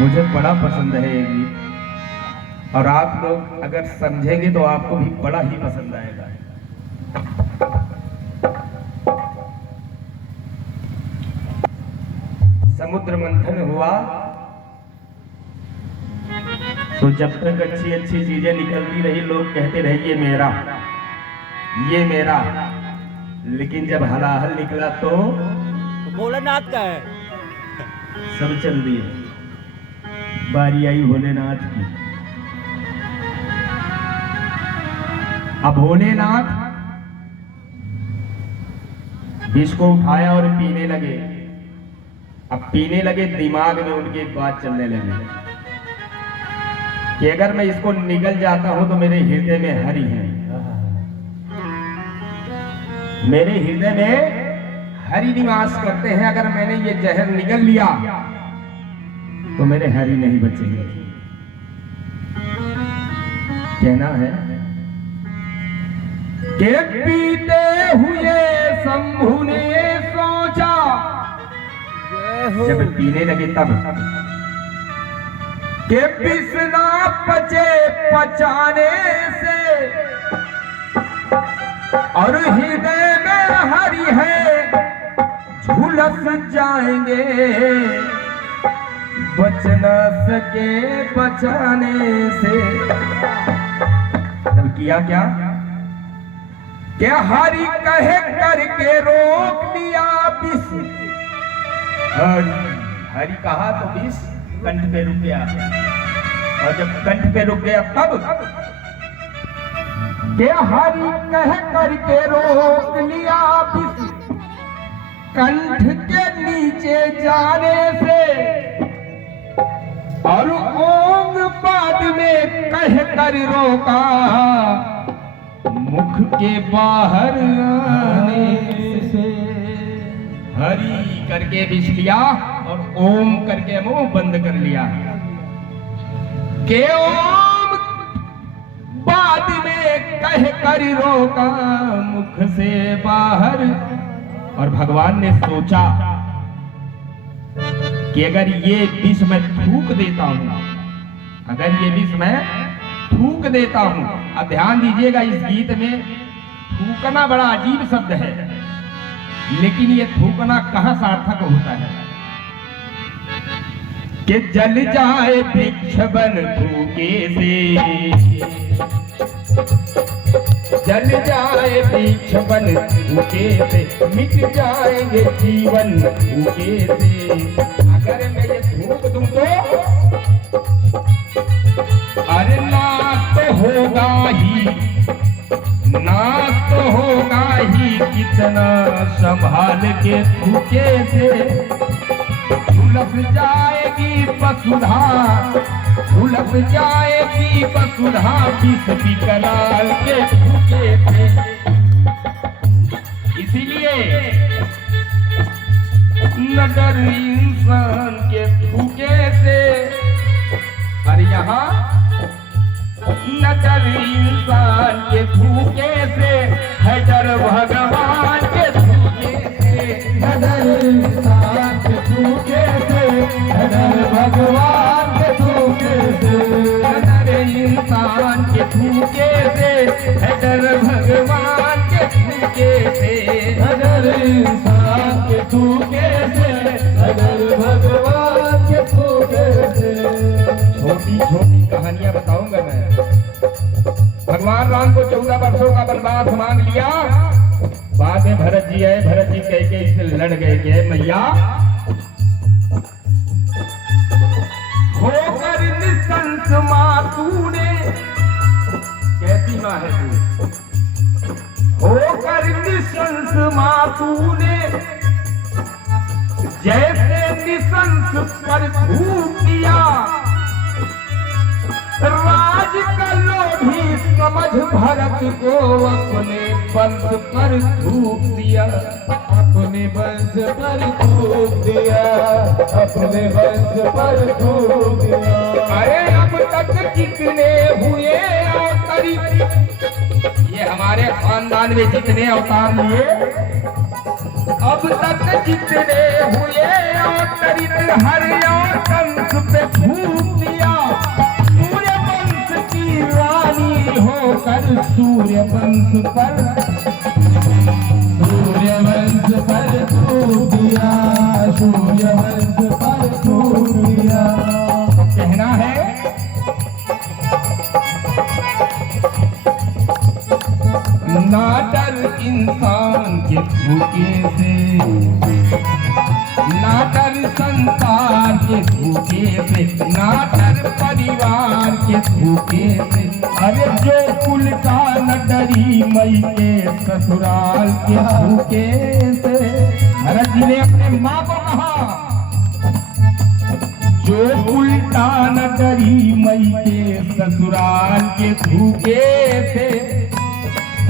मुझे बड़ा पसंद है ये गीत, और आप लोग अगर समझेंगे तो आपको भी बड़ा ही पसंद आएगा। समुद्र मंथन हुआ तो जब तक अच्छी अच्छी चीजें निकलती रही लोग कहते रहे ये मेरा, ये मेरा, लेकिन जब हलाहल निकला तो भोलेनाथ का है। सब चल दिए। बारी आई भोलेनाथ की। अब भोलेनाथ विष को उठाया और पीने लगे। अब पीने लगे, दिमाग में उनकी एक बात चलने लगी कि अगर मैं इसको निगल जाता हूं तो मेरे हृदय में हरि है, मेरे हृदय में हरि निवास करते हैं। अगर मैंने ये जहर निगल लिया तो मेरे हरि नहीं बचेंगे। कहना है कि पीते हुए शंभु ने सोचा, जब पीने लगे तब कि विष ना पचे पचाने से, और हृदय में हरि है झुलस जाएंगे, बच न सके बचाने से। तब किया क्या कि हरि कहे करके रोक लिया विष। हरि कहा तो विष कंठ पे रुक गया, और जब कंठ पे रुक गया तब कि हरि कह करके रोक लिया विष कंठ के नीचे जाने से, और ओम बाद में कह कर रोका मुख के बाहर आने से। हरि करके विष लिया और ओम करके मुंह बंद कर लिया कि ओम बाद में कह कर रोका मुख से बाहर। और भगवान ने सोचा कि अगर ये विष मैं थूक देता हूं, अगर ये विष मैं थूक देता हूं। अब ध्यान दीजिएगा, इस गीत में थूकना बड़ा अजीब शब्द है, लेकिन ये थूकना कहां सार्थक होता है कि जल जाए वृक्ष बन थूके से, जल जाए वृक्ष बन थूके से, मिट जाएंगे जीवन भूखे से। अगर मैं ये थूक दूं तो अरे नाश तो होगा ही, नाश तो होगा ही, कितना संभाल के थूके से। झुलस जाएगी वसुधा, झुलस जाएगी वसुधा, विष विकराल के थूके से। इसीलिए न डर इंसान के थूके से, और यहाँ न डर इंसान के थूके से, है डर भगवान के थूके से। न डर इंसान के थूके से, है डर भगवान के थूके से। न डर इंसान के थूके से, है डर भगवान के थूके से। न डर इंसान के थूके से, है डर भगवान के थूके से। छोटी छोटी कहानियां बताऊंगा मैं। भगवान राम को 14 वर्षों का वनवास मांग लिया। बाद में भरत जी आए, भरत जी कह के इससे लड़ गए कि मैया होकर निसंस मां तूने, कैसी मां है तू, होकर निसंस मां तूने, जैसे निसंस पर थूक दिया। राज का लोभी समझ भरत को अपने वंश पर थूक दिया, अपने वंश पर थूक दिया, अपने वंश पर थूक दिया। अरे अब तक कितने हुए अवतारी, ये हमारे खानदान में जितने अवतार लिए अब तक जितने हुए अवतरित हर और कंस पे फूक दिया। सूर्य वंश की रानी होकर सूर्य वंश पर थूक दिया, सूर्य वंश पर थूक दिया। तो कहना है ना डर इंसान के धोखे से, ना डर संसार के धोखे से, ना डर परिवार के धोखे से। अरे जो कुल का न डरी मई के ससुराल के धोखे से। भरत जी ने अपने माँ को कहा जो उल्टा न डरी मई के ससुराल के धोखे से,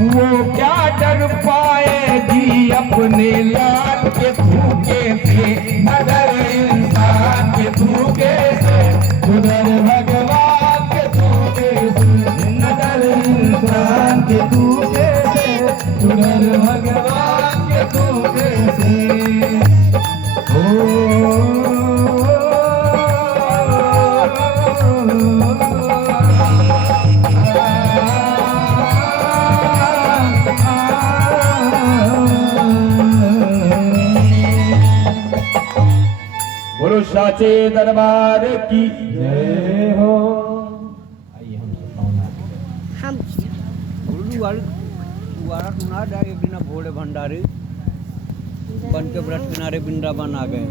वो क्या डर पाएगी अपने लाल के धोखे से। नगर इंसान के धोखे से, उधर भगवान के धोखे से। नगर इंसान के धोखे से, उधर भगवान के धोखे से। बोलो साचे दरबार की जय हो। सुना जाए एक दिन भोले भंडारी बन के व्रत किनारे वृंदावन आ गए।